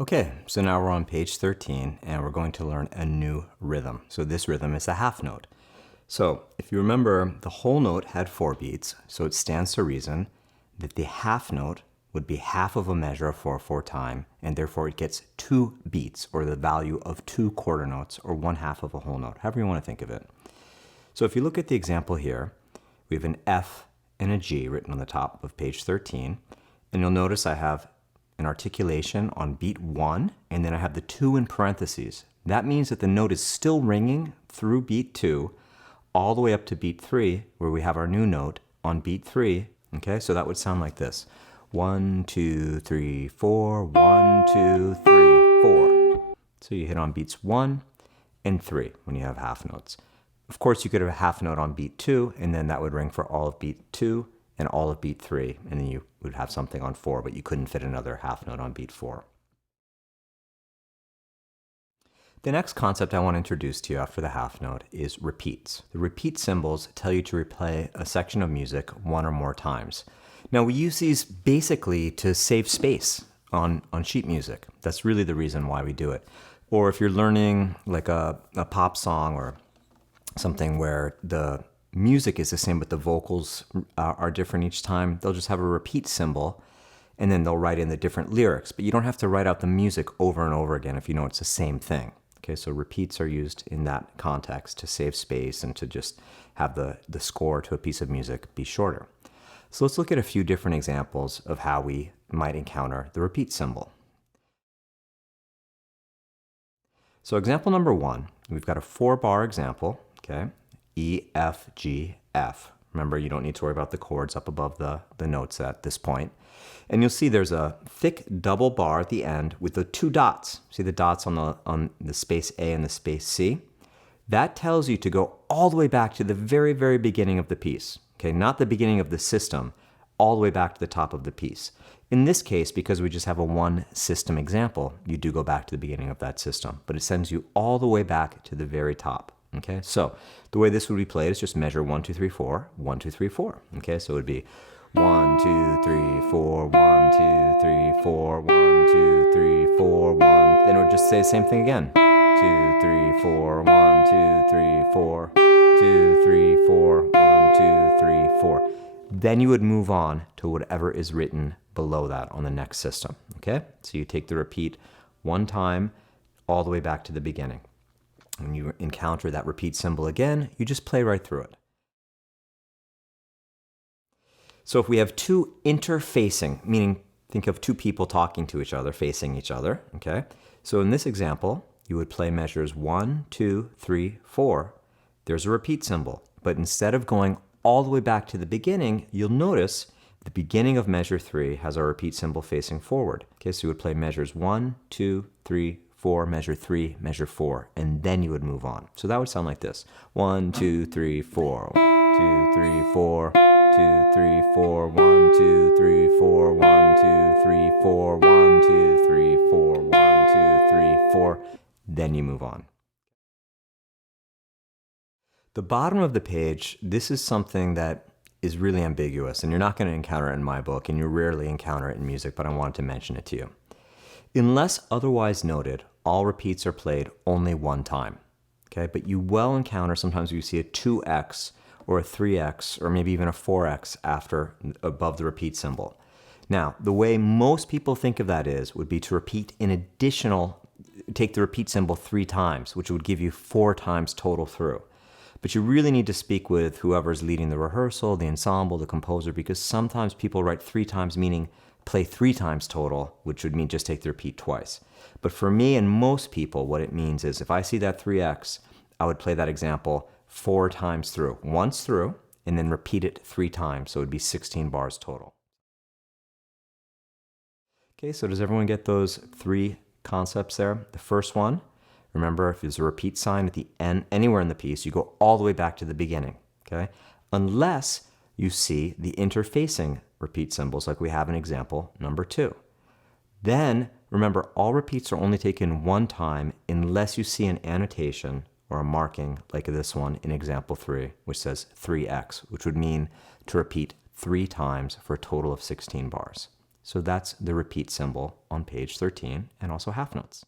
Okay, so now we're on page 13 and we're going to learn a new rhythm. So this rhythm is a half note. So if you remember, the whole note had 4 beats, so it stands to reason that the half note would be half of a measure of 4/4 time, and therefore it gets 2 beats, or the value of 2 quarter notes, or 1/2 of a whole note, however you want to think of it. So if you look at the example here, we have an F and a G written on the top of page 13, and you'll notice I have an articulation on beat 1, and then I have the 2 in parentheses. That means that the note is still ringing through beat 2 all the way up to beat 3, where we have our new note on beat 3. Okay, so that would sound like this. 1, 2, 3, 4, 1, 2, 3, 4. So you hit on beats 1 and 3 when you have half notes. Of course, you could have a half note on beat 2, and then that would ring for all of beat 2 and all of beat 3, and then you would have something on 4, but you couldn't fit another half note on beat 4. The next concept I want to introduce to you after the half note is repeats. The repeat symbols tell you to replay a section of music 1 or more times. Now, we use these basically to save space on sheet music. That's really the reason why we do it. Or if you're learning like a pop song or something where the music is the same but the vocals are different each time, they'll just have a repeat symbol and then they'll write in the different lyrics. But you don't have to write out the music over and over again if you know it's the same thing. Okay, so repeats are used in that context to save space and to just have the score to a piece of music be shorter. So let's look at a few different examples of how we might encounter the repeat symbol. So example number 1, we've got a 4-bar example, okay? E, F, G, F. Remember, you don't need to worry about the chords up above the notes at this point. And you'll see there's a thick double bar at the end with the 2 dots. See the dots on the space A and the space C? That tells you to go all the way back to the very, very beginning of the piece. Okay, not the beginning of the system, all the way back to the top of the piece. In this case, because we just have a 1 system example, you do go back to the beginning of that system, but it sends you all the way back to the very top. Okay, so the way this would be played is just measure 1, 2, 3, 4, 1, 2, 3, 4. Okay, so it would be 1, 2, 3, 4, 1, 2, 3, 4, 1, 2, 3, 4, 1. Then it would just say the same thing again. 2, 3, 4, 1, 2, 3, 4, 2, 3, 4, 1, 2, 3, 4. Then you would move on to whatever is written below that on the next system. Okay, so you take the repeat 1 time all the way back to the beginning. When you encounter that repeat symbol again, you just play right through it. So if we have 2 interfacing, meaning think of 2 people talking to each other, facing each other, okay? So in this example, you would play measures 1, 2, 3, 4. There's a repeat symbol, but instead of going all the way back to the beginning, you'll notice the beginning of measure 3 has our repeat symbol facing forward. Okay, so you would play measures 1, 2, 3, 4, measure 3, measure 4, and then you would move on. So that would sound like this. 1, 2, 3, 4, 2, 3, 4, 2, 3, 4, 1, 2, 3, 4, 1, 2, 3, 4, 1, 2, 3, 4, 1, 2, 3, 4. Then you move on. The bottom of the page, this is something that is really ambiguous, and you're not going to encounter it in my book, and you rarely encounter it in music, but I wanted to mention it to you. Unless otherwise noted, all repeats are played only 1 time. Okay, but you will encounter sometimes you see a 2x or a 3x or maybe even a 4x above the repeat symbol. Now, the way most people think of that would be to repeat take the repeat symbol 3 times, which would give you 4 times total through. But you really need to speak with whoever's leading the rehearsal, the ensemble, the composer, because sometimes people write 3 times, meaning play 3 times total, which would mean just take the repeat twice. But for me and most people, what it means is if I see that 3x, I would play that example 4 times through. Once through, and then repeat it 3 times, so it would be 16 bars total. Okay, so does everyone get those 3 concepts there? The first one, remember, if there's a repeat sign at the end, anywhere in the piece, you go all the way back to the beginning, okay? Unless you see the interfacing repeat symbols like we have in example number 2. Then, remember, all repeats are only taken 1 time unless you see an annotation or a marking like this one in example 3, which says 3x, which would mean to repeat 3 times for a total of 16 bars. So that's the repeat symbol on page 13 and also half notes.